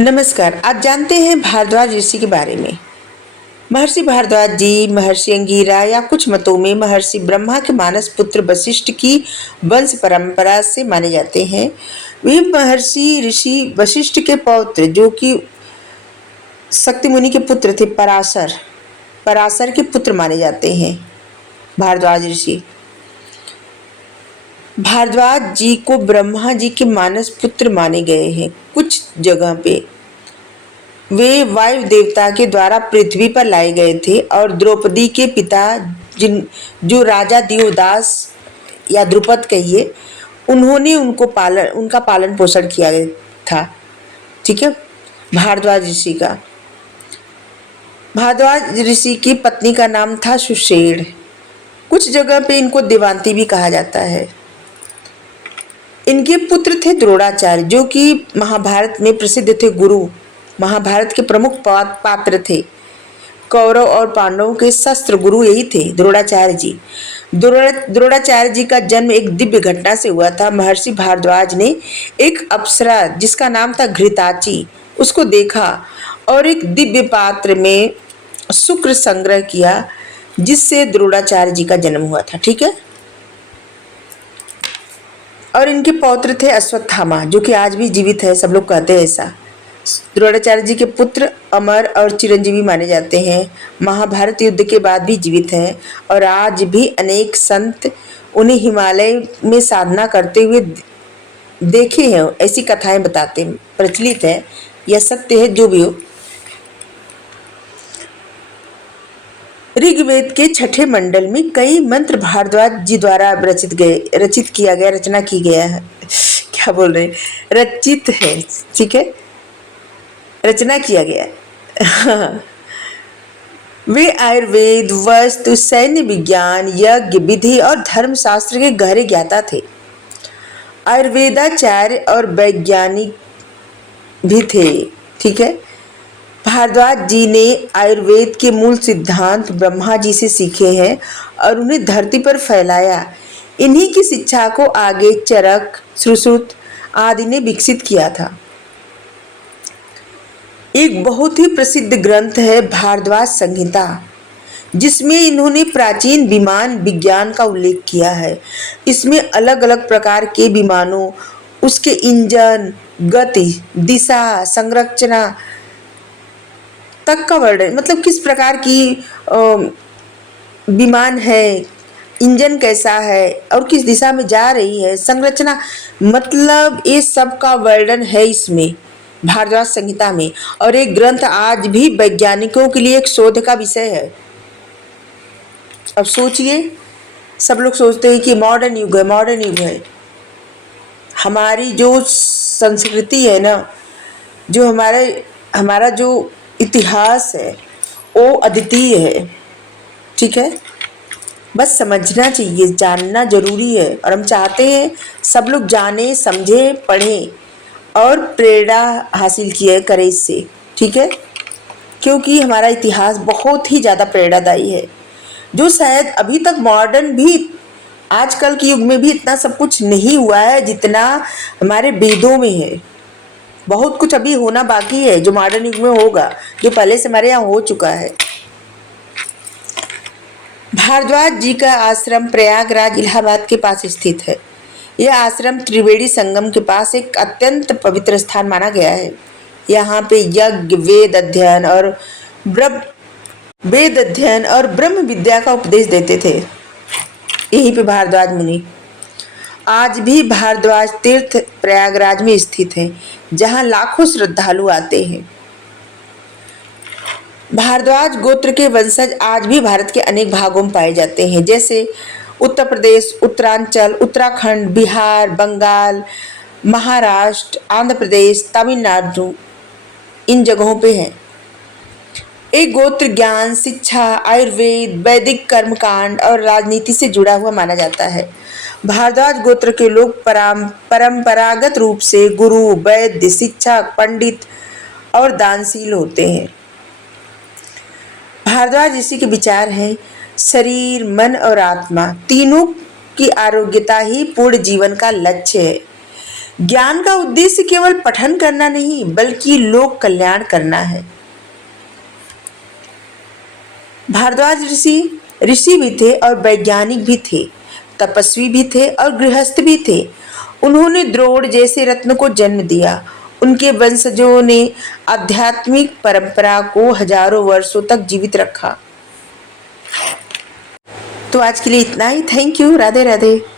नमस्कार। आज जानते हैं भारद्वाज ऋषि के बारे में। महर्षि भारद्वाज जी महर्षि अंगिरा या कुछ मतों में महर्षि ब्रह्मा के मानस पुत्र वशिष्ठ की वंश परंपरा से माने जाते हैं। वे महर्षि ऋषि वशिष्ठ के पौत्र जो कि शक्ति मुनि के पुत्र थे, पराशर पराशर के पुत्र माने जाते हैं भारद्वाज ऋषि। भारद्वाज जी को ब्रह्मा जी के मानस पुत्र माने गए हैं। कुछ जगह पे वे वायु देवता के द्वारा पृथ्वी पर लाए गए थे और द्रौपदी के पिता जिन जो राजा दियोदास या द्रुपद कहिए, उन्होंने उनका पालन पोषण किया गया था। ठीक है। भारद्वाज ऋषि का भारद्वाज ऋषि की पत्नी का नाम था सुषेण। कुछ जगह पे इनको देवांती भी कहा जाता है। इनके पुत्र थे द्रोणाचार्य जो कि महाभारत में प्रसिद्ध थे गुरु, महाभारत के प्रमुख पात्र थे। कौरव और पांडवों के शस्त्र गुरु यही थे, द्रोणाचार्य जी। द्रोणाचार्य जी का जन्म एक दिव्य घटना से हुआ था। महर्षि भारद्वाज ने एक अप्सरा जिसका नाम था घृताची, उसको देखा और एक दिव्य पात्र में शुक्र संग्रह किया, जिससे द्रोणाचार्य जी का जन्म हुआ था। ठीक है। और इनके पौत्र थे अश्वत्थामा जो कि आज भी जीवित है, सब लोग कहते हैं ऐसा। द्रोणाचार्य जी के पुत्र अमर और चिरंजीवी माने जाते हैं, महाभारत युद्ध के बाद भी जीवित हैं और आज भी अनेक संत उन्हें हिमालय में साधना करते हुए देखे हैं। ऐसी कथाएं बताते प्रचलित है, यह सत्य है जो भी हो। ऋग्वेद के छठे मंडल में कई मंत्र भारद्वाज जी द्वारा रचना की गया है। क्या बोल रहे हैं, रचित है। ठीक है, रचना किया गया। वे आयुर्वेद, वस्तु, सैन्य विज्ञान, यज्ञ विधि और धर्मशास्त्र के गहरे ज्ञाता थे। आयुर्वेदाचार्य और वैज्ञानिक भी थे। ठीक है। भारद्वाज जी ने आयुर्वेद के मूल सिद्धांत ब्रह्मा जी से सीखे हैं और उन्हें धरती पर फैलाया। इन्हीं की शिक्षा को आगे चरक, सुश्रुत आदि ने विकसित किया था। एक बहुत ही प्रसिद्ध ग्रंथ है भारद्वाज संहिता, जिसमें इन्होंने प्राचीन विमान विज्ञान का उल्लेख किया है। इसमें अलग अलग प्रकार के विमानों, उसके इंजन, गति, दिशा, संरचना तक का वर्णन, मतलब किस प्रकार की विमान है, इंजन कैसा है और किस दिशा में जा रही है, संरचना, मतलब ये सब का वर्णन है इसमें भारद्वाज संहिता में। और एक ग्रंथ आज भी वैज्ञानिकों के लिए एक शोध का विषय है। अब सोचिए, सब लोग सोचते हैं कि मॉडर्न युग है, मॉडर्न युग है। हमारी जो संस्कृति है ना, जो हमारा जो इतिहास है वो अद्वितीय है। ठीक है। बस समझना चाहिए, जानना जरूरी है और हम चाहते हैं सब लोग जाने, समझे, पढ़ें और प्रेरणा हासिल किए करें इससे। ठीक है। क्योंकि हमारा इतिहास बहुत ही ज़्यादा प्रेरणादायी है, जो शायद अभी तक मॉडर्न भी, आजकल के युग में भी इतना सब कुछ नहीं हुआ है जितना हमारे वेदों में है। बहुत कुछ अभी होना बाकी है जो मॉडर्न युग में होगा, जो पहले से हमारे यहाँ हो चुका है। भारद्वाज जी का आश्रम प्रयागराज इलाहाबाद के पास स्थित है। यह आश्रम त्रिवेणी संगम के पास एक अत्यंत पवित्र स्थान माना गया है। यहाँ पे यज्ञ, वेद अध्ययन और ब्रह्म विद्या का उपदेश देते थे यहीं पे भारद्वाज मुनि। आज भी भारद्वाज तीर्थ प्रयागराज में स्थित है, जहां लाखों श्रद्धालु आते हैं। भारद्वाज गोत्र के वंशज आज भी भारत के अनेक भागों में पाए जाते हैं, जैसे उत्तर प्रदेश, उत्तरांचल, उत्तराखंड, बिहार, बंगाल, महाराष्ट्र, आंध्र प्रदेश, तमिलनाडु, इन जगहों पे हैं। एक गोत्र ज्ञान, शिक्षा, आयुर्वेद, वैदिक कर्मकांड और राजनीति से जुड़ा हुआ माना जाता है। भारद्वाज गोत्र के लोग परंपरागत रूप से गुरु, वैद्य, शिक्षक, पंडित और दानशील होते हैं। भारद्वाज ऋषि के विचार हैं, शरीर, मन और आत्मा तीनों की आरोग्यता ही पूर्ण जीवन का लक्ष्य है। ज्ञान का उद्देश्य केवल पठन करना नहीं बल्कि लोक कल्याण करना है। भारद्वाज ऋषि ऋषि भी थे और वैज्ञानिक भी थे, तपस्वी भी थे और गृहस्थ भी थे। उन्होंने द्रोण जैसे रत्न को जन्म दिया। उनके वंशजों ने आध्यात्मिक परंपरा को हजारों वर्षों तक जीवित रखा। तो आज के लिए इतना ही। Thank you. राधे राधे।